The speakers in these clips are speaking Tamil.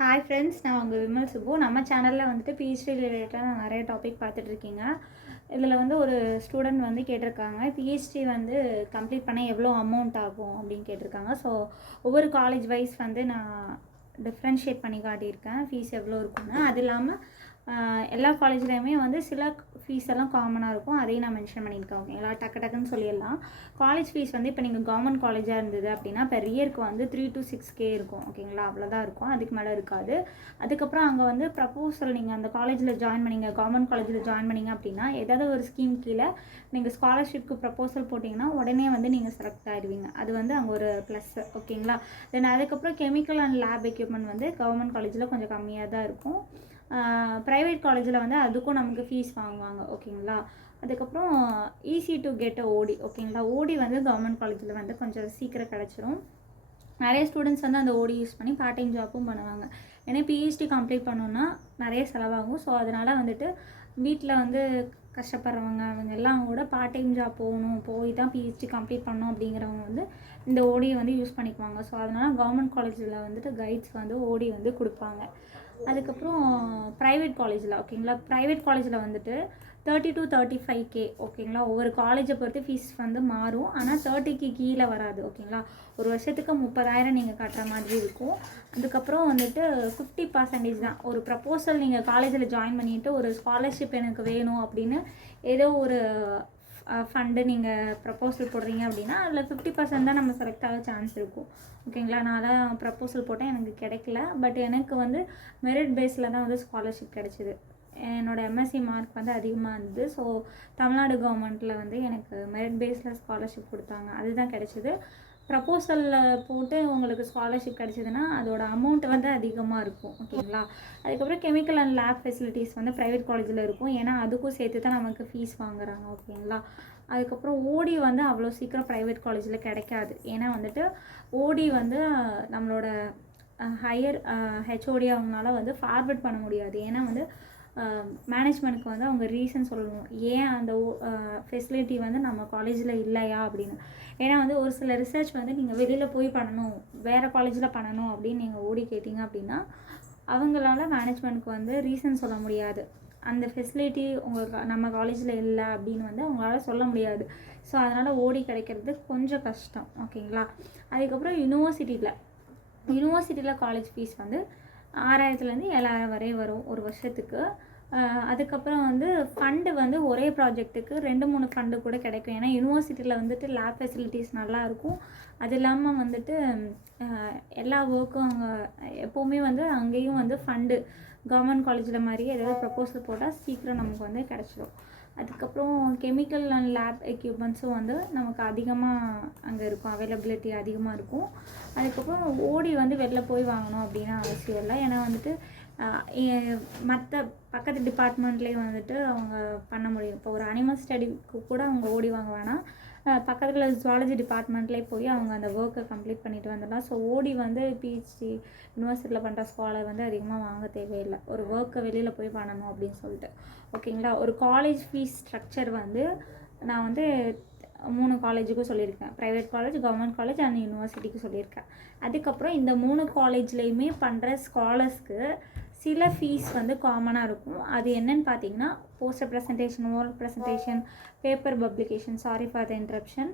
ஹாய் ஃப்ரெண்ட்ஸ், நான் உங்கள் விமல் சுப்பு. நம்ம சேனலில் வந்துட்டு பிஹெச்டி ரிலேட்டடாக நிறைய டாபிக் பார்த்துட்ருக்கீங்க. இதில் வந்து ஒரு ஸ்டூடெண்ட் வந்து கேட்டிருக்காங்க, பிஹெச்டி வந்து கம்ப்ளீட் பண்ண எவ்வளோ அமௌண்ட் ஆகும் அப்படின்னு கேட்டிருக்காங்க. ஸோ ஒவ்வொரு காலேஜ் வைஸ் வந்து நான் டிஃப்ரென்ஷியேட் பண்ணி காட்டியிருக்கேன் ஃபீஸ் எவ்வளோ இருக்குன்னு. அது இல்லாமல் எல்லா காலேஜ்லேயுமே வந்து சில ஃபீஸ் எல்லாம் காமனாக இருக்கும், அதையும் நான் மென்ஷன் பண்ணியிருக்கேன். ஓகேங்களா, டக்குன்னு சொல்லிடலாம். காலேஜ் ஃபீஸ் வந்து இப்போ நீங்கள் கவர்மெண்ட் காலேஜாக இருந்தது அப்படின்னா பெர் இயருக்கு வந்து 3 to 6K இருக்கும். ஓகேங்களா, அவ்வளோதான் இருக்கும், அதுக்கு மேலே இருக்காது. அதுக்கப்புறம் அங்கே வந்து ப்ரப்போசல் நீங்கள் அந்த காலேஜில் ஜாயின் பண்ணிங்க, கவர்மெண்ட் காலேஜில் ஜாயின் பண்ணிங்க அப்படின்னா ஏதாவது ஒரு ஸ்கீம் கீழே நீங்கள் ஸ்காலர்ஷிப்க்கு ப்ரப்போசல் போட்டிங்கன்னா உடனே வந்து நீங்கள் செலக்ட் ஆகிடுவீங்க. அது வந்து அங்கே ஒரு ப்ளஸ். ஓகேங்களா, தென் அதுக்கப்புறம் கெமிக்கல் அண்ட் லேப் எக்யூப்மெண்ட் வந்து கவர்மெண்ட் காலேஜில் கொஞ்சம் கம்மியாக தான் இருக்கும். ப்ரைவேட் காலேஜில் வந்து அதுக்கும் நமக்கு ஃபீஸ் வாங்குவாங்க. ஓகேங்களா, அதுக்கப்புறம் ஈஸி டு கெட் ஓடி. ஓகேங்களா, ஓடி வந்து கவர்மெண்ட் காலேஜில் வந்து கொஞ்சம் சீக்கிரம் கிடச்சிரும். நிறைய ஸ்டூடெண்ட்ஸ் வந்து அந்த ஓடி யூஸ் பண்ணி பார்ட் டைம் ஜாப்பும் பண்ணுவாங்க. ஏன்னா பிஹெச்டி கம்ப்ளீட் பண்ணோன்னா நிறைய செலவாகும். ஸோ அதனால் வந்துட்டு வீட்டில் வந்து கஷ்டப்படுறவங்க அவங்க எல்லாம் கூட பார்ட் டைம் ஜாப் போய் தான் பிஹெச்டி கம்ப்ளீட் பண்ணணும் அப்படிங்கிறவங்க வந்து இந்த ஓடியை வந்து யூஸ் பண்ணிக்குவாங்க. ஸோ அதனால் கவர்மெண்ட் காலேஜில் வந்துட்டு கைட்ஸ் வந்து ஓடி வந்து கொடுப்பாங்க. அதுக்கப்புறம் ப்ரைவேட் காலேஜில், ஓகேங்களா, ப்ரைவேட் காலேஜில் வந்துட்டு 30 to 35K. ஓகேங்களா, ஒவ்வொரு காலேஜை பொறுத்து ஃபீஸ் வந்து மாறும், ஆனால் 30க்கு கீழே வராது. ஓகேங்களா, ஒரு வருஷத்துக்கு 30,000 நீங்கள் கட்டுற மாதிரி இருக்கும். அதுக்கப்புறம் வந்துட்டு 50% தான். ஒரு ப்ரப்போசல் நீங்கள் காலேஜில் ஜாயின் பண்ணிவிட்டு ஒரு ஸ்காலர்ஷிப் எனக்கு வேணும் அப்படின்னு ஏதோ ஒரு ஃபண்டு நீங்கள் ப்ரப்போசல் போடுறீங்க அப்படின்னா அதில் 50% தான் நம்ம செலக்ட் ஆக சான்ஸ் இருக்கும். ஓகேங்களா, நான் தான் ப்ரப்போசல் போட்டேன், எனக்கு கிடைக்கல. பட் எனக்கு வந்து மெரிட் பேஸில் தான் வந்து ஸ்காலர்ஷிப் கிடச்சிது. என்னோடய எம்எஸ்சி மார்க் வந்து அதிகமாக இருந்தது. ஸோ தமிழ்நாடு கவர்மெண்ட்டில் வந்து எனக்கு மெரிட் பேஸில் ஸ்காலர்ஷிப் கொடுத்தாங்க, அதுதான் கிடச்சிது. ப்ரப்போசலில் போட்டு உங்களுக்கு ஸ்காலர்ஷிப் கிடச்சிதுன்னா அதோட அமௌண்ட் வந்து அதிகமாக இருக்கும். ஓகேங்களா, அதுக்கப்புறம் கெமிக்கல் அண்ட் லேப் ஃபெசிலிட்டிஸ் வந்து ப்ரைவேட் காலேஜில் இருக்கும், ஏன்னா அதுக்கும் சேர்த்து தான் நமக்கு ஃபீஸ் வாங்குறாங்க. ஓகேங்களா, அதுக்கப்புறம் ஓடி வந்து அவ்வளோ சீக்கிரம் ப்ரைவேட் காலேஜில் கிடைக்காது. ஏன்னா வந்துட்டு ஓடி வந்து நம்மளோட ஹையர் ஹெச்ஓடி அவங்களால வந்து ஃபார்வர்ட் பண்ண முடியாது. ஏன்னா வந்து மேனேஜ்மெண்ட்டுக்கு வந்து அவங்க ரீசன் சொல்லணும், ஏன் அந்த ஃபெசிலிட்டி வந்து நம்ம காலேஜில் இல்லையா அப்படின்னு. ஏன்னா வந்து ஒரு சில ரிசர்ச் வந்து நீங்கள் வெளியில் போய் பண்ணணும், வேறு காலேஜில் பண்ணணும் அப்படின்னு நீங்கள் ஓடி கேட்டிங்க அப்படின்னா அவங்களால மேனேஜ்மெண்ட்டுக்கு வந்து ரீசன் சொல்ல முடியாது, அந்த ஃபெசிலிட்டி உங்களுக்கு நம்ம காலேஜில் இல்லை அப்படின்னு வந்து அவங்களால சொல்ல முடியாது. ஸோ அதனால் ஓடி கிடைக்கிறது கொஞ்சம் கஷ்டம். ஓகேங்களா, அதுக்கப்புறம் யூனிவர்சிட்டியில் காலேஜ் ஃபீஸ் வந்து 6,000லேருந்து 7,000 வரை வரும் ஒரு வருஷத்துக்கு. அதுக்கப்புறம் வந்து ஃபண்டு வந்து ஒரே ப்ராஜெக்ட்டுக்கு 2-3 ஃபண்டு கூட கிடைக்கும். ஏன்னா யூனிவர்சிட்டியில் வந்துட்டு லேப் ஃபெசிலிட்டிஸ் நல்லாயிருக்கும். அது இல்லாமல் வந்துட்டு எல்லா ஒர்க்கும் அங்கே எப்போவுமே வந்து அங்கேயும் வந்து ஃபண்டு கவர்மெண்ட் காலேஜில் மாதிரியே ஏதாவது ப்ரப்போசல் போட்டால் சீக்கிரம் நமக்கு வந்து கிடச்சிடும். அதுக்கப்புறம் கெமிக்கல் அண்ட் லேப் எக்யூப்மெண்ட்ஸும் வந்து நமக்கு அதிகமாக அங்கே இருக்கும், அவைலபிலிட்டி அதிகமாக இருக்கும். அதுக்கப்புறம் ஓடி வந்து வெளில போய் வாங்கணும் அப்படின்னு அவசியம் இல்லை. ஏன்னா வந்துட்டு மற்ற பக்கத்து டிபார்ட்மெண்ட்லேயே வந்துட்டு அவங்க பண்ண முடியும். இப்போ ஒரு அனிமல் ஸ்டடிக்கு கூட அவங்க ஓடி வாங்க வேணாம், பக்கத்தில் ஜுவாலஜி டிபார்ட்மெண்ட்லேயே போய் அவங்க அந்த ஒர்க்கை கம்ப்ளீட் பண்ணிட்டு வந்துடலாம். ஸோ ஓடி வந்து பிஹெச்டி யூனிவர்சிட்டியில் பண்ணுற ஸ்காலர் வந்து அதிகமாக வாங்க தேவையில்லை, ஒரு ஒர்க்கை வெளியில் போய் பண்ணணும் அப்படின்னு சொல்லிட்டு. ஓகேங்களா, ஒரு காலேஜ் ஃபீஸ் ஸ்ட்ரக்சர் வந்து நான் வந்து 3 காலேஜுக்கும் சொல்லியிருக்கேன், private college, government college and யூனிவர்சிட்டிக்கு சொல்லியிருக்கேன். அதுக்கப்புறம் இந்த 3 காலேஜ்லேயுமே பண்ணுற ஸ்காலர்ஸ்க்கு சில ஃபீஸ் வந்து காமனாக இருக்கும். அது என்னன்னு பார்த்தீங்கன்னா poster presentation, oral presentation, paper publication, sorry for the interruption,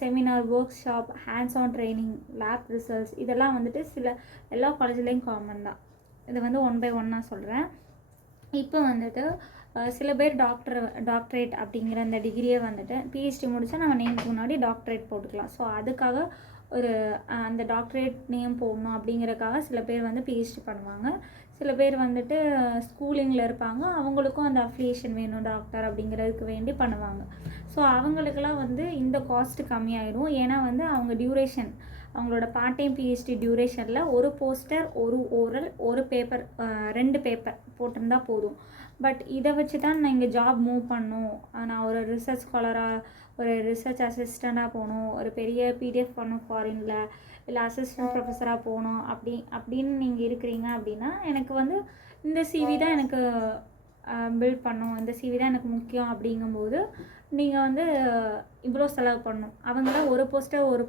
seminar, work shop, hands on training, lab results, இதெல்லாம் வந்துட்டு எல்லா காலேஜ்லேயும் காமன் தான். இது வந்து 1 by 1 சொல்கிறேன். இப்போ வந்துட்டு சில பேர் டாக்டரேட் அப்படிங்கிற அந்த டிகிரியை வந்துட்டு பிஹெச்டி முடித்தா நம்ம நேமுக்கு முன்னாடி டாக்டரேட் போட்டுக்கலாம். ஸோ அதுக்காக ஒரு அந்த டாக்டரேட் நேம் போடணும் அப்படிங்கிறக்காக சில பேர் வந்து பிஹெச்டி பண்ணுவாங்க. சில பேர் வந்துட்டு ஸ்கூலிங்கில் இருப்பாங்க, அவங்களுக்கும் அந்த அஃபிலியேஷன் வேணும் டாக்டர் அப்படிங்கிறதுக்கு வேண்டி பண்ணுவாங்க. ஸோ அவங்களுக்கெல்லாம் வந்து இந்த காஸ்ட்டு கம்மியாயிடும். ஏன்னா வந்து அவங்க டியூரேஷன், அவங்களோட பார்ட் டைம் பிஹெச்டி டியூரேஷனில் ஒரு போஸ்டர், ஒரு ஓரல், ஒரு பேப்பர், 2 பேப்பர் போட்டிருந்தா போதும். பட் இதை வச்சு தான் நான் இங்கே ஜாப் மூவ் பண்ணணும், நான் ஒரு ரிசர்ச் ஸ்காலராக, ஒரு ரிசர்ச் அசிஸ்டண்ட்டாக போகணும், ஒரு பெரிய பிடிஎஃப் பண்ணணும் ஃபாரினில், இல்லை அசிஸ்டன்ட் ப்ரொஃபஸராக போகணும் அப்படின்னு நீங்கள் இருக்கிறீங்க அப்படின்னா எனக்கு வந்து இந்த சிவி தான் எனக்கு பில்ட் பண்ணும், இந்த சிவி தான் எனக்கு முக்கியம் அப்படிங்கும்போது நீங்கள் வந்து இவ்வளோ செலவு பண்ணணும். அவங்களாம் ஒரு போஸ்டர் ஒரு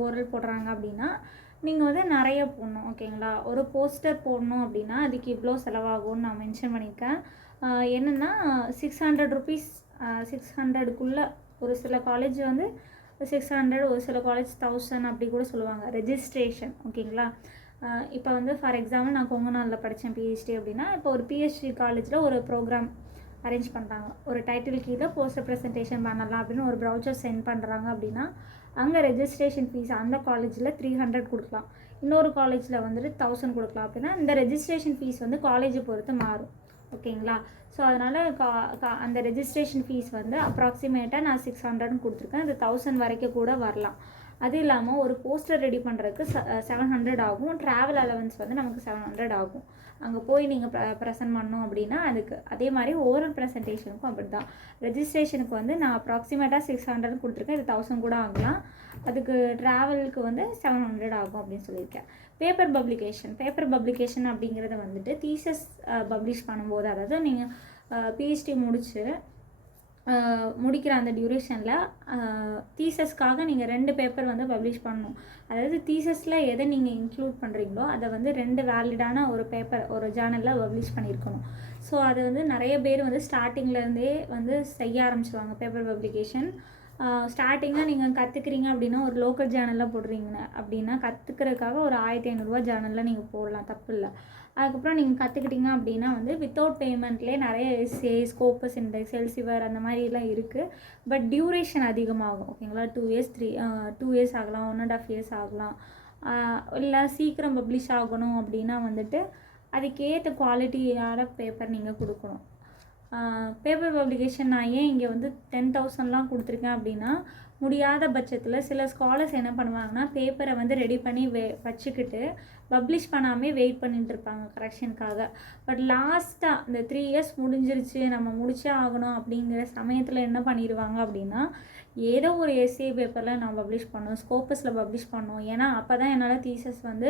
பொருள் போடுறாங்க அப்படின்னா நீங்கள் வந்து நிறைய போடணும். ஓகேங்களா? ஒரு போஸ்டர் போடணும் அப்படின்னா அதுக்கு இவ்வளோ செலவாகும்னு நான் மென்ஷன் பண்ணியிருக்கேன். என்னென்னா ₹600 600க்குள்ளே ஒரு சில காலேஜ் வந்து 600, ஒரு சில காலேஜ் 1000 அப்படி கூட சொல்லுவாங்க ரெஜிஸ்ட்ரேஷன். ஓகேங்களா? இப்போ வந்து ஃபார் எக்ஸாம்பிள் நான் கொங்குநாளில் படித்தேன் பிஹெச்டி அப்படின்னா, இப்போ ஒரு பிஹெச்டி காலேஜில் ஒரு ப்ரோக்ராம் அரேஞ்ச் பண்ணுறாங்க. ஒரு டைட்டில் கீழே போஸ்டர் ப்ரெசன்டேஷன் பண்ணலாம் அப்படின்னு ஒரு ப்ரௌச்சர் சென்ட் பண்ணுறாங்க அப்படின்னா, அங்கே ரெஜிஸ்ட்ரேஷன் ஃபீஸ் அந்த காலேஜில் 300 கொடுக்கலாம், இன்னொரு காலேஜில் வந்துட்டு 1000 கொடுக்கலாம். அப்படின்னா இந்த ரெஜிஸ்ட்ரேஷன் ஃபீஸ் வந்து காலேஜை பொறுத்து மாறும். ஓகேங்களா? ஸோ அதனால் அந்த ரெஜிஸ்ட்ரேஷன் ஃபீஸ் வந்து அப்ராக்சிமேட்டாக நான் 600 கொடுத்துருக்கேன். அது 1000 வரைக்கும் கூட வரலாம். அது இல்லாமல் ஒரு போஸ்டர் ரெடி பண்ணுறதுக்கு 700 ஆகும். ட்ராவல் அலவன்ஸ் வந்து நமக்கு 700 ஆகும். அங்கே போய் நீங்கள் ப்ரெசென்ட் பண்ணணும் அப்படின்னா அதுக்கு. அதே மாதிரி ஓரல் ப்ரெசன்டேஷனுக்கும் அப்படி தான். ரெஜிஸ்ட்ரேஷனுக்கு வந்து நான் அப்ராக்சிமேட்டாக 600 கொடுத்துருக்கேன். இது 1000 கூட ஆகலாம். அதுக்கு ட்ராவலுக்கு வந்து 700 ஆகும் அப்படின்னு சொல்லியிருக்கேன். பேப்பர் பப்ளிகேஷன் அப்படிங்கிறத வந்துட்டு தீசஸ் பப்ளிஷ் பண்ணும்போது, அதாவது நீங்கள் பிஹெச்டி முடிக்கிற அந்த டியூரேஷனில் தீசஸ்க்காக நீங்கள் 2 பேப்பர் வந்து பப்ளிஷ் பண்ணணும். அதாவது தீசஸில் எதை நீங்கள் இன்க்ளூட் பண்ணுறீங்களோ அதை வந்து 2 வேலிடான ஒரு பேப்பர் ஒரு ஜேர்னலில் பப்ளிஷ் பண்ணியிருக்கணும். ஸோ அது வந்து நிறைய பேர் வந்து ஸ்டார்டிங்லேருந்தே வந்து செய்ய ஆரம்பிச்சிடுவாங்க பேப்பர் பப்ளிகேஷன். ஸ்டார்டிங்காக நீங்கள் கற்றுக்குறீங்க அப்படின்னா ஒரு லோக்கல் ஜேர்னலில் போடுறீங்க அப்படின்னா கற்றுக்கிறதுக்காக ஒரு ₹1500 ஜேர்னலில் நீங்கள் போடலாம், தப்பு இல்லை. அதுக்கப்புறம் நீங்கள் கற்றுக்கிட்டீங்க அப்படின்னா வந்து வித்தவுட் பேமெண்ட்லேயே நிறைய எஸ்ஏ, ஸ்கோப்பஸ் இண்டெக்ஸ், எல்சிவர் அந்த மாதிரிலாம் இருக்குது. பட் டியூரேஷன் அதிகமாகும். ஓகேங்களா? 2 இயர்ஸ் 2 இயர்ஸ் ஆகலாம், 1.5 இயர்ஸ் ஆகலாம். இல்லை சீக்கிரம் பப்ளிஷ் ஆகணும் அப்படின்னா வந்துட்டு அதுக்கேற்ற குவாலிட்டியான பேப்பர் நீங்கள் கொடுக்கணும். பேப்பர் பப்ளிகேஷன் நான் ஏன் இங்கே வந்து 10,000லாம் கொடுத்துருக்கேன் அப்படின்னா, முடியாத பட்சத்தில் சில ஸ்காலர்ஸ் என்ன பண்ணுவாங்கன்னா பேப்பரை வந்து ரெடி பண்ணி வச்சுக்கிட்டு பப்ளிஷ் பண்ணாமல் வெயிட் பண்ணிட்டு இருப்பாங்க கரெக்ஷனுக்காக. பட் லாஸ்ட்டாக இந்த 3 இயர்ஸ் முடிஞ்சிருச்சு, நம்ம முடிச்சே ஆகணும் அப்படிங்கிற சமயத்தில் என்ன பண்ணிடுவாங்க அப்படின்னா, ஏதோ ஒரு எஸ்ஏ பேப்பரில் நான் பப்ளிஷ் பண்ணணும், ஸ்கோப்பஸில் பப்ளிஷ் பண்ணணும், ஏன்னா அப்போ தான் என்னால் தீசஸ் வந்து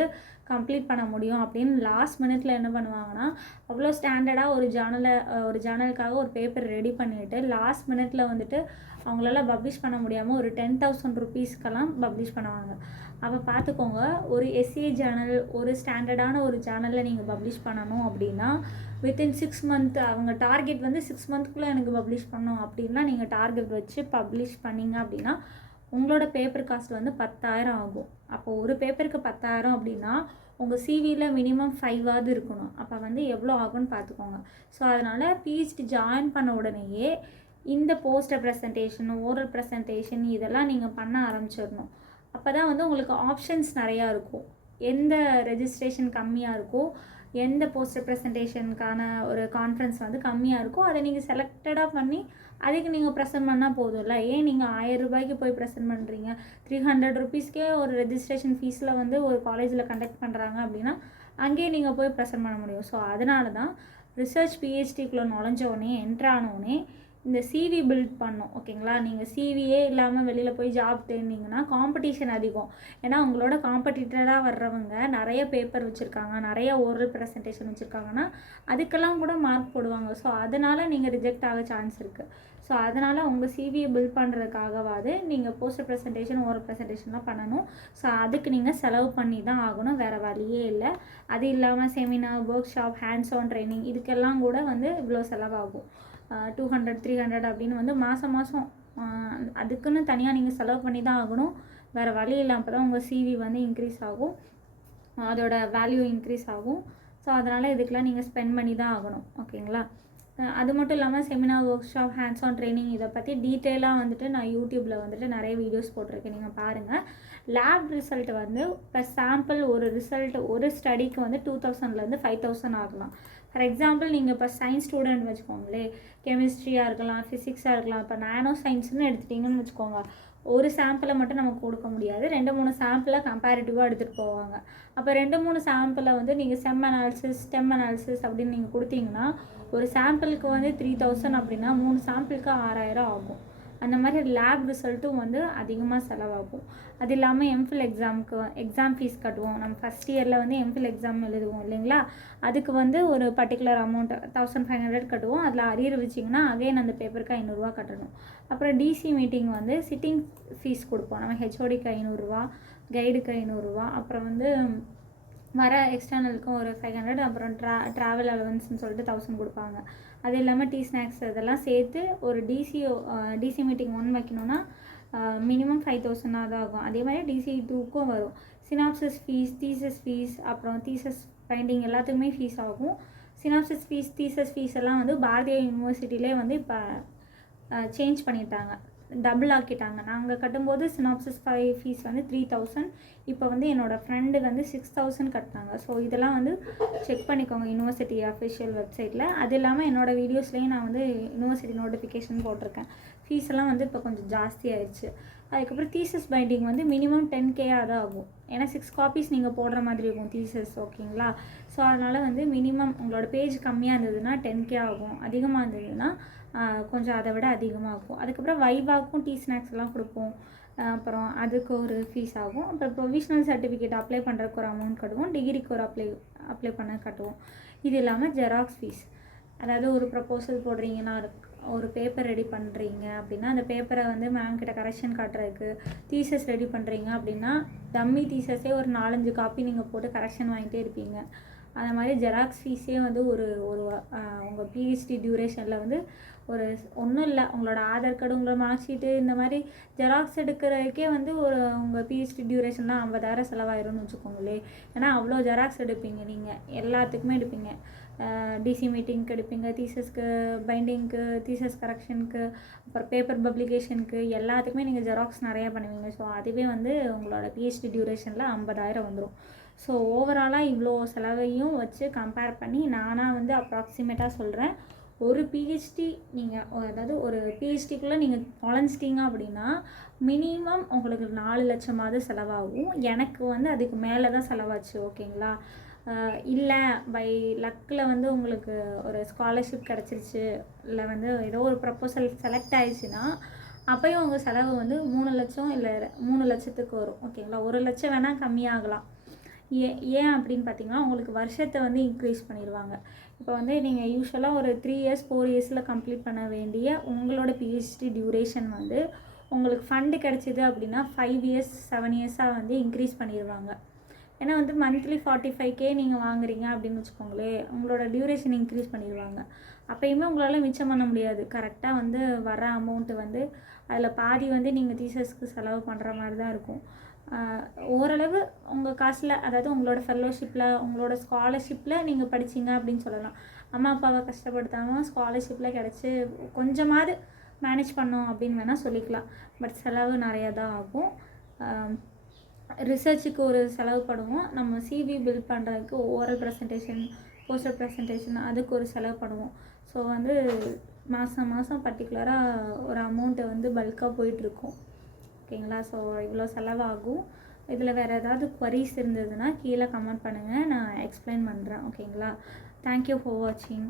கம்ப்ளீட் பண்ண முடியும் அப்படின்னு லாஸ்ட் மினிட்ல என்ன பண்ணுவாங்கன்னா, அவ்வளோ ஸ்டாண்டர்டாக ஒரு ஜேர்னலுக்காக ஒரு பேப்பர் ரெடி பண்ணிவிட்டு லாஸ்ட் மினிட்ல வந்துட்டு அவங்களால பப்ளிஷ் பண்ண முடியாமல் ஒரு ₹10,000 பப்ளிஷ் பண்ணுவாங்க. அப்போ பார்த்துக்கோங்க, ஒரு எஸ்ஏ ஜேர்னல் ஒரு ஸ்டாண்டர்டான ஒரு ஜேர்னலில் நீங்கள் பப்ளிஷ் பண்ணணும் அப்படின்னா வித்தின் 6 மந்த் அவங்க டார்கெட் வந்து 6 மந்த்க்குள்ளே எனக்கு பப்ளிஷ் பண்ணணும் அப்படின்னா நீங்கள் டார்கெட் வச்சு பப்ளிஷ் பண்ணிங்க அப்படின்னா உங்களோட பேப்பர் காஸ்ட் வந்து 10,000 ஆகும். அப்போ ஒரு பேப்பருக்கு 10,000 அப்படின்னா உங்கள் சிவியில் மினிமம் 5ஆவது இருக்கணும். அப்போ வந்து எவ்வளோ ஆகும்னு பார்த்துக்கோங்க. ஸோ அதனால் பிஹெச்டி ஜாயின் பண்ண உடனேயே இந்த போஸ்டர் ப்ரெசன்டேஷன், ஓரல் ப்ரெசன்டேஷன் இதெல்லாம் நீங்கள் பண்ண ஆரம்பிச்சிடணும். அப்போ தான் வந்து உங்களுக்கு ஆப்ஷன்ஸ் நிறையா இருக்கும். எந்த ரெஜிஸ்ட்ரேஷன் கம்மியாக இருக்கோ, எந்த போஸ்டர் ப்ரெசன்டேஷனுக்கான ஒரு கான்ஃபரன்ஸ் வந்து கம்மியாக இருக்கோ அதை நீங்கள் செலக்டடாக பண்ணி அதுக்கு நீங்கள் ப்ரெசென்ட் பண்ணால் போதும்ல. ஏன் நீங்கள் ₹1000 போய் ப்ரெசென்ட் பண்ணுறீங்க? ₹300 ஒரு ரெஜிஸ்ட்ரேஷன் ஃபீஸில் வந்து ஒரு காலேஜில் கண்டக்ட் பண்ணுறாங்க அப்படின்னா அங்கேயே நீங்கள் போய் ப்ரெசென்ட் பண்ண முடியும். ஸோ அதனால தான் ரிசர்ச் பிஹெச்டிக்குள்ளே நுழைஞ்சோடனே என்ட்ரானோடனே இந்த சிவி பில்ட் பண்ணோம். ஓகேங்களா? நீங்கள் சிவியே இல்லாமல் வெளியில் போய் ஜாப் தேடினீங்கன்னா காம்படிஷன் அதிகம். ஏன்னா உங்களோட காம்படிட்டராக வர்றவங்க நிறைய பேப்பர் வச்சுருக்காங்க, நிறைய ஓரல் ப்ரெசன்டேஷன் வச்சுருக்காங்கன்னா அதுக்கெல்லாம் கூட மார்க் போடுவாங்க. ஸோ அதனால் நீங்கள் ரிஜெக்ட் ஆக சான்ஸ் இருக்குது. ஸோ அதனால் உங்கள் சிவியை பில்ட் பண்ணுறதுக்காகவாது நீங்கள் போஸ்டர் ப்ரெசன்டேஷன், ஓரல் ப்ரெசன்டேஷன்லாம் பண்ணணும். ஸோ அதுக்கு நீங்கள் செலவு பண்ணி தான் ஆகணும், வேறு வழியே இல்லை. அது இல்லாமல் seminar, work shop, hands on training இதுக்கெல்லாம் கூட வந்து இவ்வளோ செலவாகும். 200, 300 அப்படின்னு வந்து மாதம் அதுக்குன்னு தனியாக நீங்கள் செலவு பண்ணி தான் ஆகணும், வேறு வழி இல்லை. அப்போ தான் உங்கள் சிவி வந்து இன்க்ரீஸ் ஆகும், அதோட வேல்யூ இன்க்ரீஸ் ஆகும். ஸோ அதனால் இதுக்கெலாம் நீங்கள் ஸ்பெண்ட் பண்ணி தான் ஆகணும். ஓகேங்களா? அது மட்டும் இல்லாமல் seminar, work shop, hands on training இதை பற்றி டீட்டெயிலாக வந்துட்டு நான் யூடியூப்பில் வந்துட்டு நிறைய வீடியோஸ் போட்டிருக்கேன், நீங்கள் பாருங்கள். லேப் ரிசல்ட் வந்து இப்போ சாம்பிள் ஒரு ரிசல்ட் ஒரு ஸ்டடிக்கு வந்து 2000லேருந்து 5000 ஆகலாம். ஃபார் எக்ஸாம்பிள் நீங்கள் இப்போ சயின்ஸ் ஸ்டூடெண்ட் வச்சுக்கோங்களே, கெமிஸ்ட்ரியாக இருக்கலாம், ஃபிசிக்ஸாக இருக்கலாம். இப்போ நானோ சயின்ஸ்னு எடுத்துட்டிங்கன்னு வச்சுக்கோங்க, ஒரு சாம்பிளை மட்டும் நமக்கு கொடுக்க முடியாது, 2-3 சாம்பிளை கம்பேரிட்டிவாக எடுத்துகிட்டு போவாங்க. அப்போ 2-3 சாம்பிளை வந்து நீங்கள் செம் அனாலிசிஸ், ஸ்டெம் அனாலிசிஸ் அப்படின்னு நீங்கள் கொடுத்தீங்கன்னா ஒரு சாம்பிளுக்கு வந்து 3000 அப்படின்னா 3 சாம்பிளுக்கு 6000 ஆகும். அந்த மாதிரி லேப் ரிசல்ட்டும் வந்து அதிகமாக செலவாகும். அது இல்லாமல் எம்ஃபில் எக்ஸாம் ஃபீஸ் கட்டுவோம். நம்ம ஃபஸ்ட் இயரில் வந்து எம்ஃபில் எக்ஸாம் எழுதுவோம் இல்லைங்களா, அதுக்கு வந்து ஒரு பர்டிகுலர் அமௌண்ட் 1500 கட்டுவோம். அதில் அரியர் வச்சிங்கன்னா அகைன் அந்த பேப்பருக்கு 500 கட்டணும். அப்புறம் டிசி மீட்டிங் வந்து சிட்டிங் ஃபீஸ் கொடுப்போம். நம்ம ஹெச்ஓடிக்கு 500, கைடுக்கு 500, அப்புறம் வந்து வர எக்ஸ்டர்னலுக்கும் ஒரு 500, அப்புறம் ட்ராவல் அலவன்ஸ்னு சொல்லிட்டு 1000 கொடுப்பாங்க. அது இல்லாமல் டீ ஸ்நாக்ஸ் இதெல்லாம் சேர்த்து ஒரு டிசி மீட்டிங் 1 வைக்கணுன்னா மினிமம் 5000 தான் ஆகும். அதே மாதிரி டிசி 2க்கும் வரும். சினாப்சிஸ் ஃபீஸ், தீசஸ் ஃபீஸ், அப்புறம் தீசஸ் பைண்டிங் எல்லாத்துக்குமே ஃபீஸ் ஆகும். சினாப்சிஸ் ஃபீஸ், தீசஸ் ஃபீஸ் எல்லாம் வந்து பாரதிய யூனிவர்சிட்டிலே வந்து இப்போ சேஞ்ச் பண்ணிட்டாங்க, டபுள் ஆக்கிட்டாங்க. நாங்கள் கட்டும்போது சினாப்சிஸ் ஃபீஸ் வந்து 3000, இப்போ வந்து என்னோடய ஃப்ரெண்டு வந்து 6000 கட்டினாங்க. ஸோ இதெல்லாம் வந்து செக் பண்ணிக்கோங்க யூனிவர்சிட்டி அஃபிஷியல் வெப்சைட்டில். அது இல்லாமல் என்னோடய வீடியோஸ்லேயும் நான் வந்து யூனிவர்சிட்டி நோட்டிஃபிகேஷன் போட்டிருக்கேன். ஃபீஸ் எல்லாம் வந்து இப்போ கொஞ்சம் ஜாஸ்தி ஆயிடுச்சு. அதுக்கப்புறம் தீசஸ் பைண்டிங் வந்து மினிமம் 10K தான் ஆகும். ஏன்னா 6 காப்பீஸ் நீங்கள் போடுற மாதிரி இருக்கும் தீசஸ், ஓகேங்களா. ஸோ அதனால் வந்து மினிமம் உங்களோட பேஜ் கம்மியாக இருந்ததுன்னா 10K ஆகும், அதிகமாக இருந்ததுன்னா கொஞ்சம் அதை விட அதிகமாக இருக்கும். அதுக்கப்புறம் வைவாக்கும் டீ ஸ்நாக்ஸ் எல்லாம் கொடுப்போம். அப்புறம் அதுக்கு ஒரு ஃபீஸ் ஆகும். அப்புறம் ப்ரொவிஷ்னல் சர்டிஃபிகேட் அப்ளை பண்ணுறதுக்கு ஒரு அமௌண்ட் கட்டுவோம். டிகிரிக்கு ஒரு அப்ளை பண்ண கட்டுவோம். இது இல்லாமல் ஜெராக்ஸ் ஃபீஸ், அதாவது ஒரு ப்ரப்போசல் போடுறீங்கன்னா, ஒரு பேப்பர் ரெடி பண்ணுறீங்க அப்படின்னா அந்த பேப்பரை வந்து மேம் கிட்ட கரெக்ஷன் காட்டுறதுக்கு, தீசஸ் ரெடி பண்ணுறீங்க அப்படின்னா டம்மி தீசஸே ஒரு 4-5 காப்பி நீங்கள் போட்டு கரெக்ஷன் வாங்கிட்டே இருப்பீங்க. அந்த மாதிரி ஜெராக்ஸ் ஃபீஸே வந்து ஒரு உங்கள் பிஹெச்டி டியூரேஷனில் வந்து ஒன்றும் இல்லை, உங்களோட ஆதார் கார்டு, உங்களோட மார்க் ஷீட்டு, இந்த மாதிரி ஜெராக்ஸ் எடுக்கிறதுக்கே வந்து உங்கள் பிஹெச்டி டியூரேஷன்லாம் 50,000 செலவாயிரும்னு வச்சுக்கோங்களே. ஏன்னா அவ்வளோ ஜெராக்ஸ் எடுப்பீங்க, நீங்கள் எல்லாத்துக்குமே எடுப்பீங்க. டிசி மீட்டிங்க்கு எடுப்பீங்க, தீசஸ்க்கு பைண்டிங்க்கு, தீசஸ் கரெக்ஷனுக்கு, அப்புறம் பேப்பர் பப்ளிகேஷனுக்கு, எல்லாத்துக்குமே நீங்கள் ஜெராக்ஸ் நிறையா பண்ணுவீங்க. ஸோ அதுவே வந்து உங்களோட பிஹெச்டி டியூரேஷனில் 50,000 வந்துடும். ஸோ ஓவராலாக இவ்வளோ செலவையும் வச்சு கம்பேர் பண்ணி நானாக வந்து அப்ராக்சிமேட்டாக சொல்கிறேன். ஒரு பிஹெச்டி நீங்கள், அதாவது ஒரு பிஹெச்டிக்குள்ளே நீங்கள் நுழைஞ்சிட்டிங்க அப்படின்னா மினிமம் உங்களுக்கு 4 லட்சமாவது செலவாகும். எனக்கு வந்து அதுக்கு மேலே தான் செலவாச்சு, ஓகேங்களா. இல்லை பை லக்கில் வந்து உங்களுக்கு ஒரு ஸ்காலர்ஷிப் கிடச்சிருச்சு, இல்லை வந்து ஏதோ ஒரு ப்ரப்போசல் செலக்ட் ஆயிடுச்சுன்னா அப்போயும் உங்கள் செலவு வந்து 3 லட்சம் இல்லை 3 லட்சத்துக்கு வரும், ஓகேங்களா. 1 லட்சம் வேணால் கம்மியாகலாம். ஏன் அப்படின்னு பார்த்தீங்கன்னா உங்களுக்கு வருஷத்தை வந்து இன்க்ரீஸ் பண்ணிடுவாங்க. இப்போ வந்து நீங்கள் யூஸ்வலாக ஒரு 3 இயர்ஸ் 4 இயர்ஸில் கம்ப்ளீட் பண்ண வேண்டிய உங்களோட பிஹெச்டி டியூரேஷன் வந்து உங்களுக்கு ஃபண்டு கிடச்சிது அப்படின்னா 5 இயர்ஸ் 7 இயர்ஸாக வந்து இன்க்ரீஸ் பண்ணிடுவாங்க. ஏன்னா வந்து மந்த்லி 45K நீங்கள் வாங்குறீங்க அப்படின்னு வச்சுக்கோங்களேன், உங்களோட டியூரேஷன் இன்க்ரீஸ் பண்ணிடுவாங்க. அப்போயுமே உங்களால் மிச்சம் பண்ண முடியாது. கரெக்டாக வந்து வர அமௌண்ட்டு வந்து அதில் பாதி வந்து நீங்கள் தீசஸ்க்கு செலவு பண்ணுற மாதிரி தான் இருக்கும். ஓரளவு உங்கள் காசில், அதாவது உங்களோட ஃபெல்லோஷிப்பில், உங்களோட ஸ்காலர்ஷிப்பில் நீங்கள் படிச்சிங்க அப்படின்னு சொல்லலாம். அம்மா அப்பாவை கஷ்டப்படுத்தாமல் ஸ்காலர்ஷிப்பில் கிடச்சி கொஞ்சமாவது மேனேஜ் பண்ணோம் அப்படின்னு வேணால் சொல்லிக்கலாம். பட் செலவு நிறையா தான் ஆகும். ரிசர்ச்சுக்கு ஒரு செலவு பண்ணுவோம். நம்ம சிவி பில்ட் பண்ணுறதுக்கு ஓரல் ப்ரெசன்டேஷன், போஸ்டர் ப்ரெசன்டேஷன், அதுக்கு ஒரு செலவு பண்ணுவோம். ஸோ வந்து மாதம் பர்டிகுலராக ஒரு அமௌண்ட்டை வந்து பல்காக போயிட்டுருக்கும், ஓகேங்களா. ஸோ இவ்வளோ செலவாகும். இதில் வேறு ஏதாவது குவரிஸ் இருந்ததுன்னா கீழே கமெண்ட் பண்ணுங்கள், நான் எக்ஸ்பிளைன் பண்ணுறேன், ஓகேங்களா. தேங்க்யூ ஃபார் வாட்சிங்.